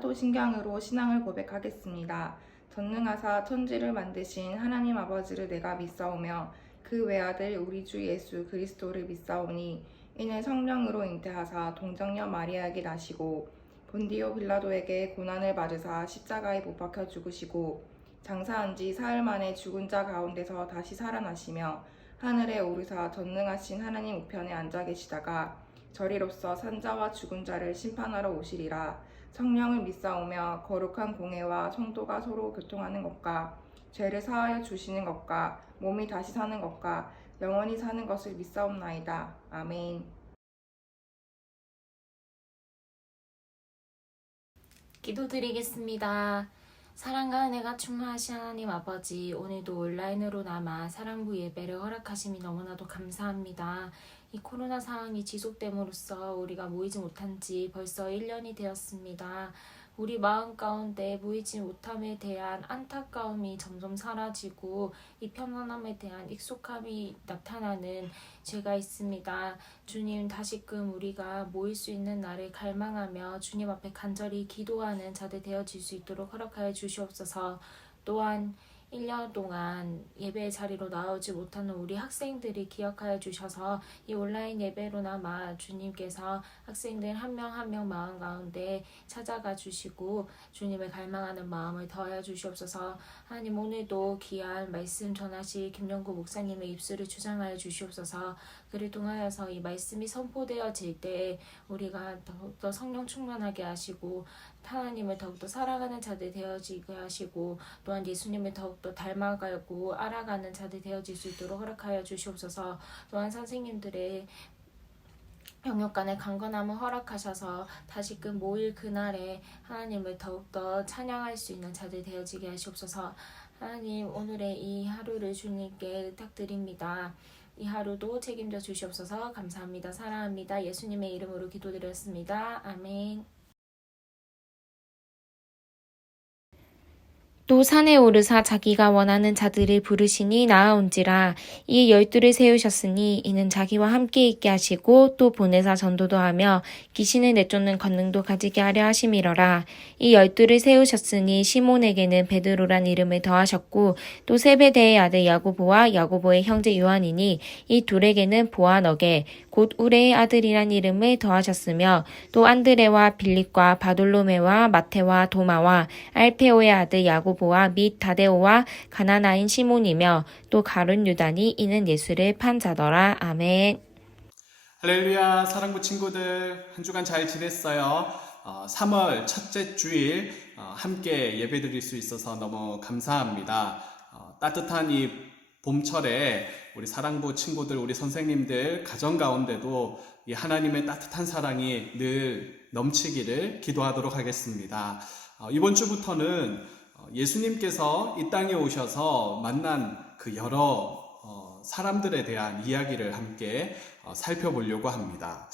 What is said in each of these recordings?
사도신경으로 신앙을 고백하겠습니다. 전능하사 천지를 만드신 하나님 아버지를 내가 믿사오며 그 외아들 우리 주 예수 그리스도를 믿사오니 이는 성령으로 잉태하사 동정녀 마리아에게 나시고 본디오 빌라도에게 고난을 받으사 십자가에 못 박혀 죽으시고 장사한 지 사흘 만에 죽은 자 가운데서 다시 살아나시며 하늘에 오르사 전능하신 하나님 우편에 앉아 계시다가 저리로서 산자와 죽은 자를 심판하러 오시리라. 성령을 믿사오며 거룩한 공회와 성도가 서로 교통하는 것과 죄를 사하여 주시는 것과 몸이 다시 사는 것과 영원히 사는 것을 믿사옵나이다. 아멘. 기도드리겠습니다. 사랑과 은혜가 충만하신 하나님 아버지, 오늘도 온라인으로나마 사랑부 예배를 허락하심이 너무나도 감사합니다. 이 코로나 상황이 지속됨으로써 우리가 모이지 못한 지 벌써 1년이 되었습니다. 우리 마음 가운데 모이지 못함에 대한 안타까움이 점점 사라지고 이 편안함에 대한 익숙함이 나타나는 죄가 있습니다. 주님, 다시금 우리가 모일 수 있는 날을 갈망하며 주님 앞에 간절히 기도하는 자들 되어질 수 있도록 허락하여 주시옵소서. 또한 1년 동안 예배 자리로 나오지 못하는 우리 학생들이 기억하여 주셔서 이 온라인 예배로나마 주님께서 학생들 한 명 한 명 마음 가운데 찾아가 주시고 주님을 갈망하는 마음을 더하여 주시옵소서. 하나님, 오늘도 귀한 말씀 전하실 김영구 목사님의 입술을 주장하여 주시옵소서. 그를 통하여서 이 말씀이 선포되어질 때 우리가 더욱더 성령 충만하게 하시고 하나님을 더욱더 사랑하는 자들 되어지게 하시고 또한 예수님을 더욱더 닮아가고 알아가는 자들 되어질 수 있도록 허락하여 주시옵소서. 또한 선생님들의 영육간의 강건함을 허락하셔서 다시금 모일 그날에 하나님을 더욱더 찬양할 수 있는 자들 되어지게 하시옵소서. 하나님, 오늘의 이 하루를 주님께 의탁드립니다. 이 하루도 책임져 주시옵소서. 감사합니다. 사랑합니다. 예수님의 이름으로 기도드렸습니다. 아멘. 또 산에 오르사 자기가 원하는 자들을 부르시니 나아온지라. 이 12를 세우셨으니 이는 자기와 함께 있게 하시고 또 보내사 전도도 하며 귀신을 내쫓는 권능도 가지게 하려 하심이러라. 이 12를 세우셨으니 시몬에게는 베드로란 이름을 더하셨고 또 세베대의 아들 야고보와 야고보의 형제 요한이니 이 둘에게는 보아너게 곧 우레의 아들이란 이름을 더하셨으며 또 안드레와 빌립과 바돌로메와 마테와 도마와 알페오의 아들 야고보와 및 다데오와 가나나인 시몬이며 또 가룟 유다니 이는 예수를 판 자더라. 아멘. 할렐루야. 사랑부 친구들, 한 주간 잘 지냈어요? 3월 첫째 주일 함께 예배드릴 수 있어서 너무 감사합니다. 따뜻한 이 봄철에 우리 사랑부 친구들, 우리 선생님들 가정 가운데도 이 하나님의 따뜻한 사랑이 늘 넘치기를 기도하도록 하겠습니다. 이번 주부터는 예수님께서 이 땅에 오셔서 만난 그 여러 사람들에 대한 이야기를 함께 살펴보려고 합니다.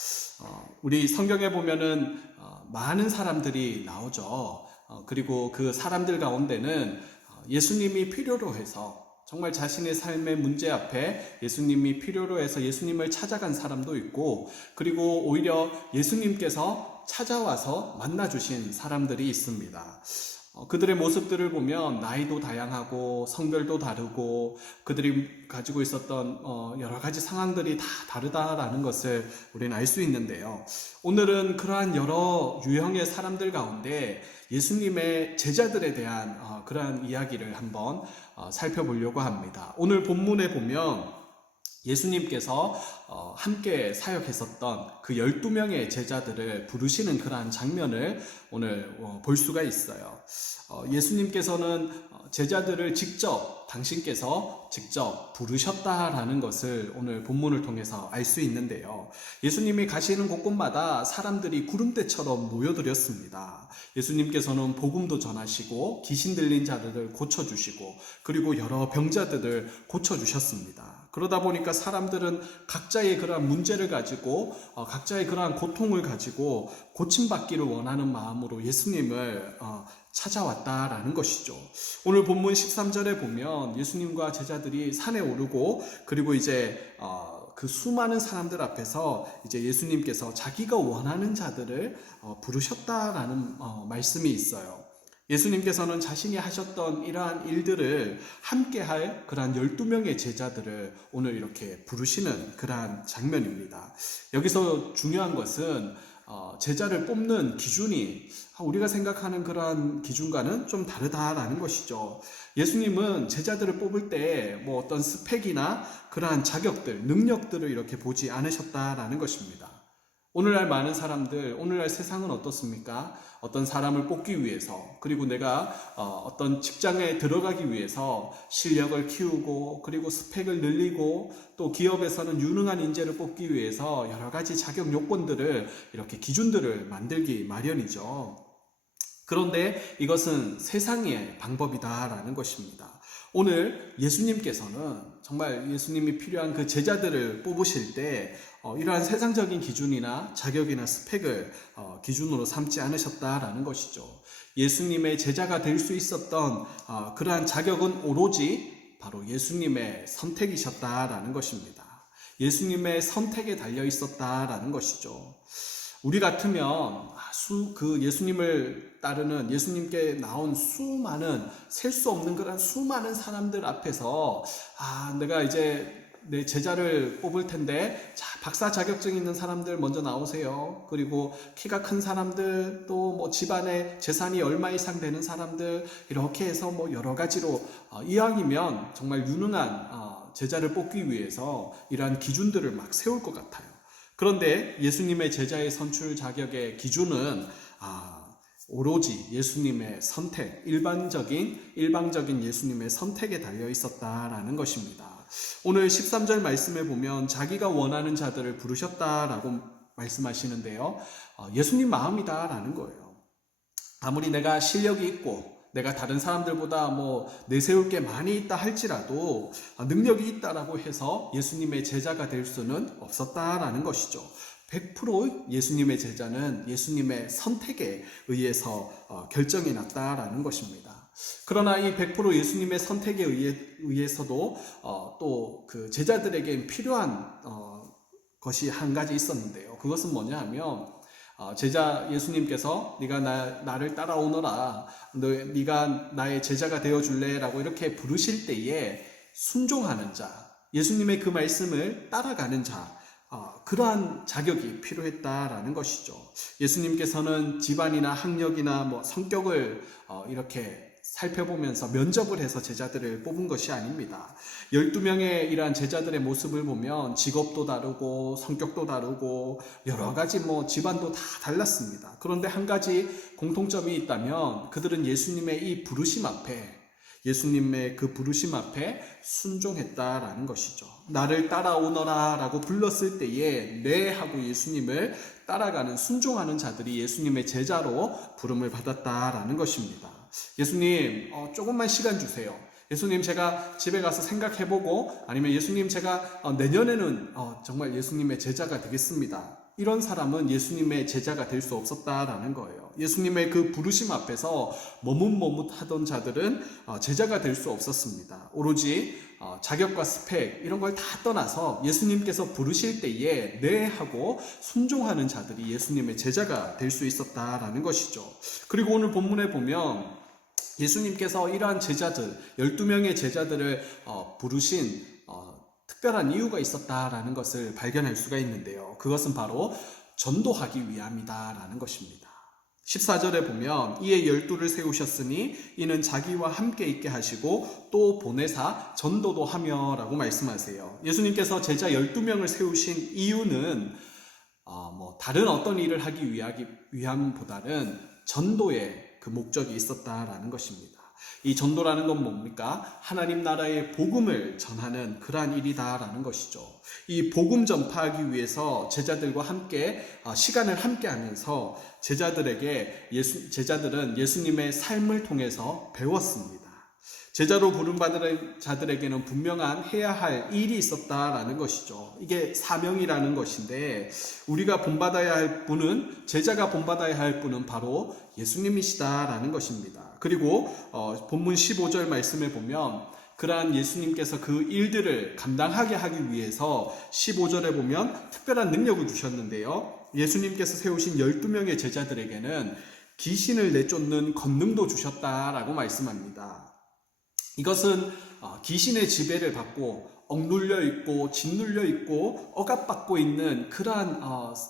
우리 성경에 보면은 많은 사람들이 나오죠. 그리고 그 사람들 가운데는 예수님이 필요로 해서 정말 자신의 삶의 문제 앞에 예수님이 필요로 해서 예수님을 찾아간 사람도 있고, 그리고 오히려 예수님께서 찾아와서 만나주신 사람들이 있습니다. 그들의 모습들을 보면 나이도 다양하고 성별도 다르고 그들이 가지고 있었던 여러 가지 상황들이 다 다르다라는 것을 우리는 알 수 있는데요. 오늘은 그러한 여러 유형의 사람들 가운데 예수님의 제자들에 대한 그러한 이야기를 한번 살펴보려고 합니다. 오늘 본문에 보면 예수님께서 함께 사역했었던 그 12명의 제자들을 부르시는 그러한 장면을 오늘 볼 수가 있어요. 예수님께서는 제자들을 당신께서 직접 부르셨다라는 것을 오늘 본문을 통해서 알 수 있는데요. 예수님이 가시는 곳곳마다 사람들이 구름대처럼 모여들었습니다. 예수님께서는 복음도 전하시고 귀신 들린 자들을 고쳐주시고 그리고 여러 병자들을 고쳐주셨습니다. 그러다 보니까 사람들은 각자의 그러한 문제를 가지고 각자의 그러한 고통을 가지고 고침받기를 원하는 마음으로 예수님을 찾아왔다라는 것이죠. 오늘 본문 13절에 보면 예수님과 제자들이 산에 오르고 그리고 이제 그 수많은 사람들 앞에서 이제 예수님께서 자기가 원하는 자들을 부르셨다라는 말씀이 있어요. 예수님께서는 자신이 하셨던 이러한 일들을 함께 할 그러한 12명의 제자들을 오늘 이렇게 부르시는 그러한 장면입니다. 여기서 중요한 것은 제자를 뽑는 기준이 우리가 생각하는 그러한 기준과는 좀 다르다라는 것이죠. 예수님은 제자들을 뽑을 때 뭐 어떤 스펙이나 그러한 자격들, 능력들을 이렇게 보지 않으셨다라는 것입니다. 오늘날 많은 사람들, 오늘날 세상은 어떻습니까? 어떤 사람을 뽑기 위해서, 그리고 내가 어떤 직장에 들어가기 위해서 실력을 키우고, 그리고 스펙을 늘리고, 또 기업에서는 유능한 인재를 뽑기 위해서 여러 가지 자격 요건들을, 이렇게 기준들을 만들기 마련이죠. 그런데 이것은 세상의 방법이다라는 것입니다. 오늘 예수님께서는 정말 예수님이 필요한 그 제자들을 뽑으실 때 이러한 세상적인 기준이나 자격이나 스펙을 기준으로 삼지 않으셨다라는 것이죠. 예수님의 제자가 될 수 있었던 그러한 자격은 오로지 바로 예수님의 선택이셨다라는 것입니다. 예수님의 선택에 달려 있었다라는 것이죠. 우리 같으면 그 예수님을 따르는 예수님께 나온 수많은 셀 수 없는 그런 수많은 사람들 앞에서 내가 이제 내 제자를 뽑을 텐데 박사 자격증 있는 사람들 먼저 나오세요. 그리고 키가 큰 사람들, 또 뭐 집안에 재산이 얼마 이상 되는 사람들, 이렇게 해서 뭐 여러 가지로 이왕이면 정말 유능한 제자를 뽑기 위해서 이러한 기준들을 막 세울 것 같아요. 그런데 예수님의 제자의 선출 자격의 기준은 오로지 예수님의 선택, 일방적인 예수님의 선택에 달려 있었다라는 것입니다. 오늘 13절 말씀에 보면 자기가 원하는 자들을 부르셨다라고 말씀하시는데요. 예수님 마음이다라는 거예요. 아무리 내가 실력이 있고 내가 다른 사람들보다 내세울 게 많이 있다 할지라도 능력이 있다라고 해서 예수님의 제자가 될 수는 없었다라는 것이죠. 100% 예수님의 제자는 예수님의 선택에 의해서 결정이 났다라는 것입니다. 그러나 이 100% 예수님의 선택에 의해서도 또 그 제자들에게 필요한 것이 한 가지 있었는데요. 그것은 뭐냐 하면 제자 예수님께서 네가 나를 따라오너라, 네가 나의 제자가 되어줄래 라고 이렇게 부르실 때에 순종하는 자, 예수님의 그 말씀을 따라가는 자, 그러한 자격이 필요했다라는 것이죠. 예수님께서는 집안이나 학력이나 성격을 이렇게 살펴보면서 면접을 해서 제자들을 뽑은 것이 아닙니다. 12명의 이러한 제자들의 모습을 보면 직업도 다르고 성격도 다르고 여러 가지 집안도 다 달랐습니다. 그런데 한 가지 공통점이 있다면 그들은 예수님의 이 부르심 앞에, 예수님의 그 부르심 앞에 순종했다라는 것이죠. 나를 따라오너라 라고 불렀을 때에 네 하고 예수님을 따라가는, 순종하는 자들이 예수님의 제자로 부름을 받았다라는 것입니다. 예수님 조금만 시간 주세요. 예수님 제가 집에 가서 생각해보고, 아니면 예수님 제가 내년에는 정말 예수님의 제자가 되겠습니다. 이런 사람은 예수님의 제자가 될 수 없었다라는 거예요. 예수님의 그 부르심 앞에서 머뭇머뭇하던 자들은 제자가 될 수 없었습니다. 오로지 자격과 스펙 이런 걸 다 떠나서 예수님께서 부르실 때에 네 하고 순종하는 자들이 예수님의 제자가 될 수 있었다라는 것이죠. 그리고 오늘 본문에 보면 예수님께서 이러한 제자들, 12명의 제자들을 부르신 특별한 이유가 있었다라는 것을 발견할 수가 있는데요. 그것은 바로 전도하기 위함이다라는 것입니다. 14절에 보면 이에 12를 세우셨으니 이는 자기와 함께 있게 하시고 또 보내사 전도도 하며 라고 말씀하세요. 예수님께서 제자 12명을 세우신 이유는 다른 어떤 일을 하기 위함보다는 전도의 그 목적이 있었다라는 것입니다. 이 전도라는 건 뭡니까? 하나님 나라의 복음을 전하는 그러한 일이다라는 것이죠. 이 복음 전파하기 위해서 제자들과 함께 시간을 함께 하면서 제자들은 예수님의 삶을 통해서 배웠습니다. 제자로 부름받은 자들에게는 분명한 해야 할 일이 있었다라는 것이죠. 이게 사명이라는 것인데, 우리가 본받아야 할 분은, 제자가 본받아야 할 분은 바로 예수님이시다라는 것입니다. 그리고 본문 15절 말씀에 보면 그러한 예수님께서 그 일들을 감당하게 하기 위해서 15절에 보면 특별한 능력을 주셨는데요. 예수님께서 세우신 12명의 제자들에게는 귀신을 내쫓는 권능도 주셨다라고 말씀합니다. 이것은 귀신의 지배를 받고 억눌려 있고 짓눌려 있고 억압받고 있는 그러한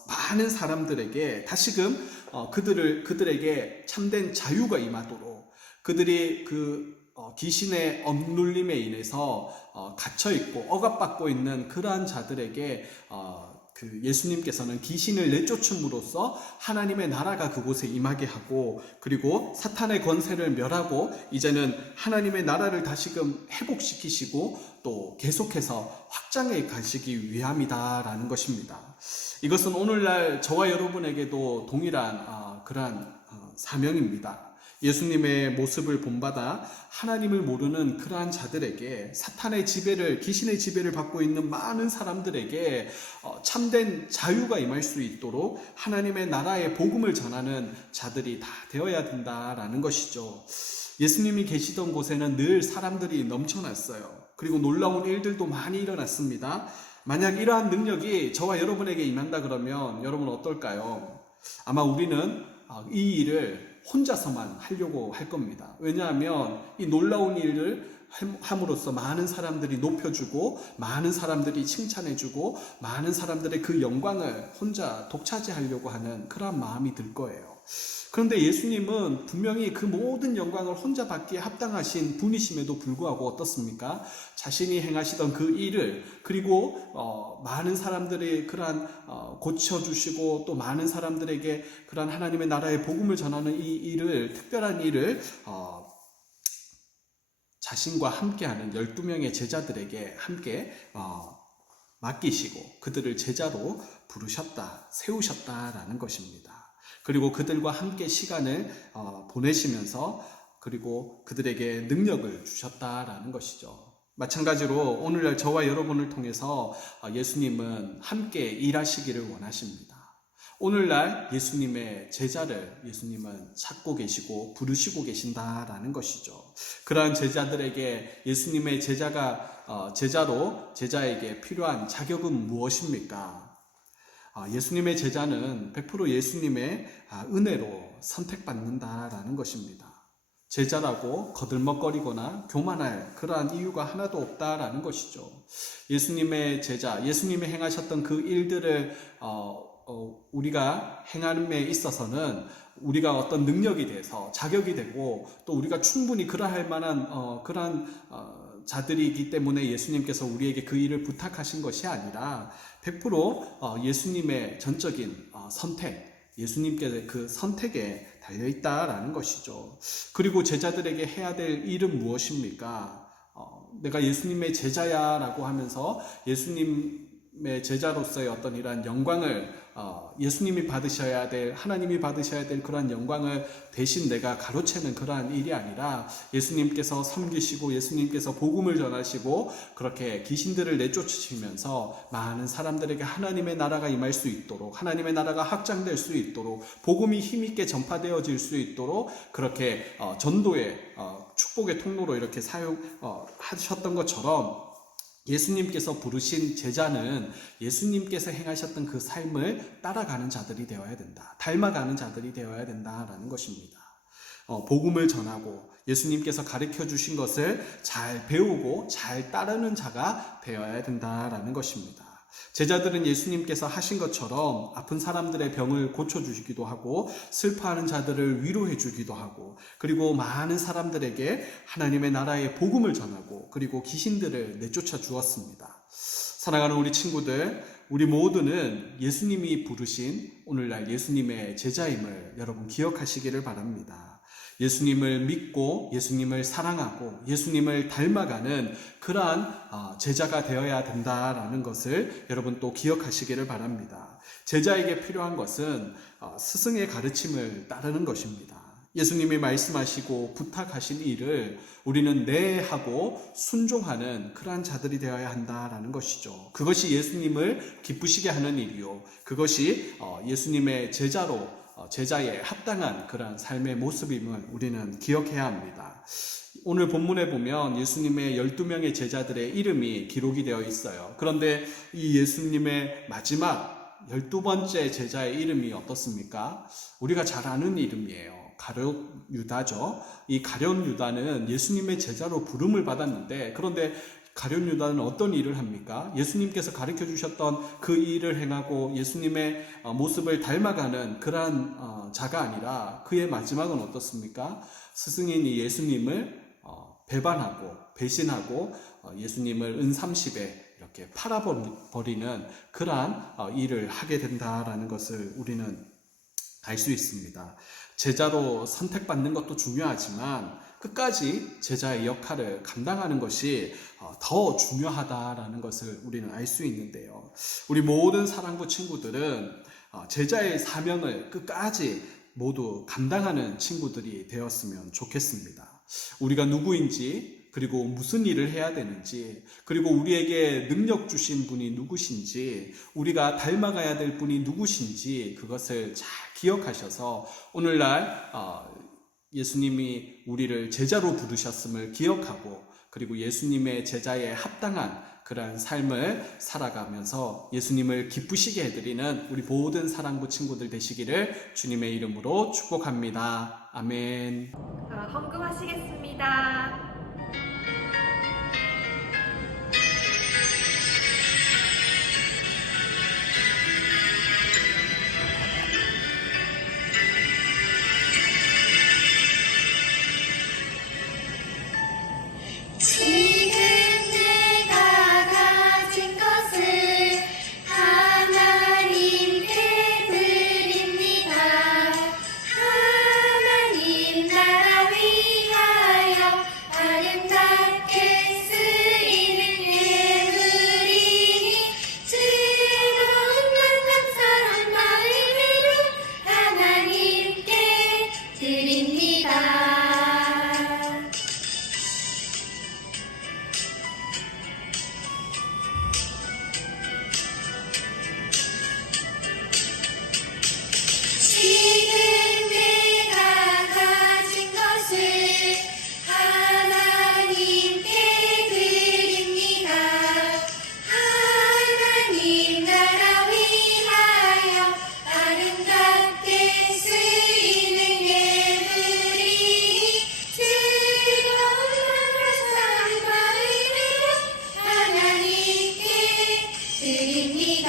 많은 사람들에게 다시금 그들에게 참된 자유가 임하도록, 그들이 귀신의 억눌림에 인해서 갇혀 있고 억압받고 있는 그러한 자들에게 예수님께서는 귀신을 내쫓음으로써 하나님의 나라가 그곳에 임하게 하고, 그리고 사탄의 권세를 멸하고 이제는 하나님의 나라를 다시금 회복시키시고 또 계속해서 확장해 가시기 위함이다라는 것입니다. 이것은 오늘날 저와 여러분에게도 동일한 그러한 사명입니다. 예수님의 모습을 본받아 하나님을 모르는 그러한 자들에게, 사탄의 지배를, 귀신의 지배를 받고 있는 많은 사람들에게 참된 자유가 임할 수 있도록 하나님의 나라의 복음을 전하는 자들이 다 되어야 된다라는 것이죠. 예수님이 계시던 곳에는 늘 사람들이 넘쳐났어요. 그리고 놀라운 일들도 많이 일어났습니다. 만약 이러한 능력이 저와 여러분에게 임한다 그러면 여러분 어떨까요? 아마 우리는 이 일을 혼자서만 하려고 할 겁니다. 왜냐하면 이 놀라운 일을 함으로써 많은 사람들이 높여주고, 많은 사람들이 칭찬해주고, 많은 사람들의 그 영광을 혼자 독차지하려고 하는 그런 마음이 들 거예요. 그런데 예수님은 분명히 그 모든 영광을 혼자 받기에 합당하신 분이심에도 불구하고 어떻습니까? 자신이 행하시던 그 일을, 그리고 많은 사람들이 그러한 고쳐주시고 또 많은 사람들에게 그러한 하나님의 나라의 복음을 전하는 이 일을, 특별한 일을 자신과 함께하는 12명의 제자들에게 함께 맡기시고 그들을 제자로 부르셨다, 세우셨다라는 것입니다. 그리고 그들과 함께 시간을 보내시면서 그리고 그들에게 능력을 주셨다라는 것이죠. 마찬가지로 오늘날 저와 여러분을 통해서 예수님은 함께 일하시기를 원하십니다. 오늘날 예수님의 제자를 예수님은 찾고 계시고 부르시고 계신다라는 것이죠. 그러한 제자들에게 예수님의 제자로 제자에게 필요한 자격은 무엇입니까? 예수님의 제자는 100% 예수님의 은혜로 선택받는다라는 것입니다. 제자라고 거들먹거리거나 교만할 그러한 이유가 하나도 없다라는 것이죠. 예수님의 제자, 예수님이 행하셨던 그 일들을 우리가 행함에 있어서는 우리가 어떤 능력이 돼서 자격이 되고 또 우리가 충분히 그러할 만한 그러한 자들이기 때문에 예수님께서 우리에게 그 일을 부탁하신 것이 아니라 100% 예수님의 전적인 선택, 예수님께서 그 선택에 달려있다라는 것이죠. 그리고 제자들에게 해야 될 일은 무엇입니까? 내가 예수님의 제자야 라고 하면서 예수님의 제자로서의 어떤 이러한 영광을 예수님이 받으셔야 될, 하나님이 받으셔야 될 그러한 영광을 대신 내가 가로채는 그러한 일이 아니라 예수님께서 섬기시고 예수님께서 복음을 전하시고 그렇게 귀신들을 내쫓으시면서 많은 사람들에게 하나님의 나라가 임할 수 있도록, 하나님의 나라가 확장될 수 있도록, 복음이 힘있게 전파되어질 수 있도록 그렇게 전도의 축복의 통로로 이렇게 사용하셨던 것처럼 예수님께서 부르신 제자는 예수님께서 행하셨던 그 삶을 따라가는 자들이 되어야 된다. 닮아가는 자들이 되어야 된다라는 것입니다. 복음을 전하고 예수님께서 가르쳐 주신 것을 잘 배우고 잘 따르는 자가 되어야 된다라는 것입니다. 제자들은 예수님께서 하신 것처럼 아픈 사람들의 병을 고쳐주시기도 하고 슬퍼하는 자들을 위로해 주기도 하고 그리고 많은 사람들에게 하나님의 나라의 복음을 전하고 그리고 귀신들을 내쫓아 주었습니다. 사랑하는 우리 친구들, 우리 모두는 예수님이 부르신 오늘날 예수님의 제자임을 여러분 기억하시기를 바랍니다. 예수님을 믿고 예수님을 사랑하고 예수님을 닮아가는 그러한 제자가 되어야 된다라는 것을 여러분 또 기억하시기를 바랍니다. 제자에게 필요한 것은 스승의 가르침을 따르는 것입니다. 예수님이 말씀하시고 부탁하신 일을 우리는 네 하고 순종하는 그러한 자들이 되어야 한다라는 것이죠. 그것이 예수님을 기쁘시게 하는 일이요. 그것이 예수님의 제자에 합당한 그러한 삶의 모습임을 우리는 기억해야 합니다. 오늘 본문에 보면 예수님의 12명의 제자들의 이름이 기록이 되어 있어요. 그런데 이 예수님의 마지막 12번째 제자의 이름이 어떻습니까? 우리가 잘 아는 이름이에요. 가룟 유다죠. 이 가룟 유다는 예수님의 제자로 부름을 받았는데, 그런데 가룟 유다는 어떤 일을 합니까? 예수님께서 가르쳐 주셨던 그 일을 행하고 예수님의 모습을 닮아가는 그러한 자가 아니라 그의 마지막은 어떻습니까? 스승인 예수님을 배반하고 배신하고 예수님을 은30에 이렇게 팔아버리는 그러한 일을 하게 된다라는 것을 우리는 알 수 있습니다. 제자로 선택받는 것도 중요하지만 끝까지 제자의 역할을 감당하는 것이 더 중요하다라는 것을 우리는 알 수 있는데요. 우리 모든 사랑부 친구들은 제자의 사명을 끝까지 모두 감당하는 친구들이 되었으면 좋겠습니다. 우리가 누구인지, 그리고 무슨 일을 해야 되는지, 그리고 우리에게 능력 주신 분이 누구신지, 우리가 닮아가야 될 분이 누구신지 그것을 잘 기억하셔서 오늘날 예수님이 우리를 제자로 부르셨음을 기억하고, 그리고 예수님의 제자에 합당한 그러한 삶을 살아가면서 예수님을 기쁘시게 해드리는 우리 모든 사랑부 친구들 되시기를 주님의 이름으로 축복합니다. 아멘. 헌금하시겠습니다. 지금 내가 가진 것을 하나님께 드립니다. 하나님 나라 위하여 아름답게 쓰이는 예물이니 즐거운 감사한 마음으로 하나님께 드립니다. 지금 내가 가진 것을 하나님께 드립니다. 하나님 나라 위하여 아름답게 쓰이는 예물이니 즐거운 감사한 마음으로 하나님께 드립니다.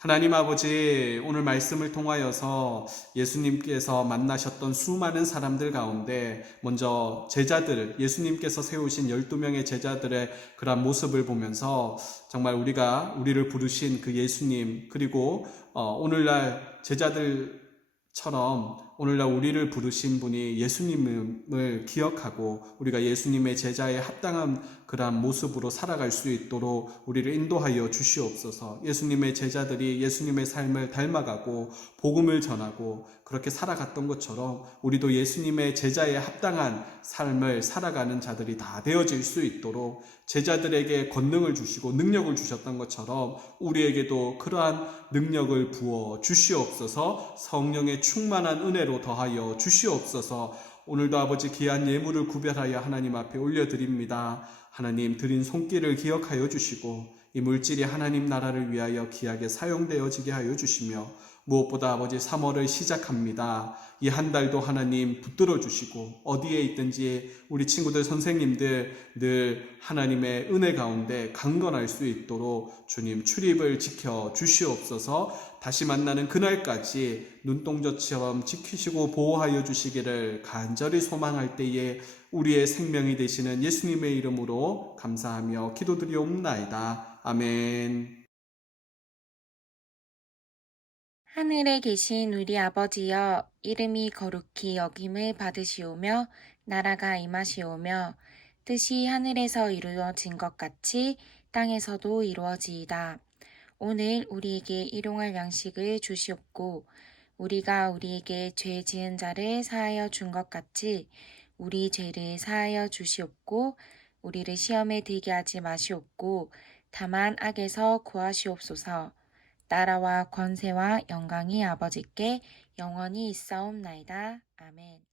하나님 아버지, 오늘 말씀을 통하여서 예수님께서 만나셨던 수많은 사람들 가운데 먼저 제자들, 예수님께서 세우신 12명의 제자들의 그런 모습을 보면서 정말 우리를 부르신 그 예수님, 그리고 오늘날 제자들처럼 오늘날 우리를 부르신 분이 예수님을 기억하고 우리가 예수님의 제자에 합당한 그러한 모습으로 살아갈 수 있도록 우리를 인도하여 주시옵소서. 예수님의 제자들이 예수님의 삶을 닮아가고 복음을 전하고 그렇게 살아갔던 것처럼 우리도 예수님의 제자에 합당한 삶을 살아가는 자들이 다 되어질 수 있도록 제자들에게 권능을 주시고 능력을 주셨던 것처럼 우리에게도 그러한 능력을 부어 주시옵소서. 성령의 충만한 은혜로 더하여 주시옵소서. 오늘도 아버지 귀한 예물을 구별하여 하나님 앞에 올려드립니다. 하나님 드린 손길을 기억하여 주시고 이 물질이 하나님 나라를 위하여 귀하게 사용되어지게 하여 주시며 무엇보다 아버지 3월을 시작합니다. 이 한 달도 하나님 붙들어 주시고 어디에 있든지 우리 친구들 선생님들 늘 하나님의 은혜 가운데 강건할 수 있도록 주님 출입을 지켜 주시옵소서. 다시 만나는 그날까지 눈동자처럼 지키시고 보호하여 주시기를 간절히 소망할 때에 우리의 생명이 되시는 예수님의 이름으로 감사하며 기도드리옵나이다. 아멘. 하늘에 계신 우리 아버지여, 이름이 거룩히 여김을 받으시오며 나라가 임하시오며 뜻이 하늘에서 이루어진 것 같이 땅에서도 이루어지이다. 오늘 우리에게 일용할 양식을 주시옵고 우리가 우리에게 죄 지은 자를 사하여 준 것 같이 우리 죄를 사하여 주시옵고 우리를 시험에 들게 하지 마시옵고 다만 악에서 구하시옵소서. 나라와 권세와 영광이 아버지께 영원히 있사옵나이다. 아멘.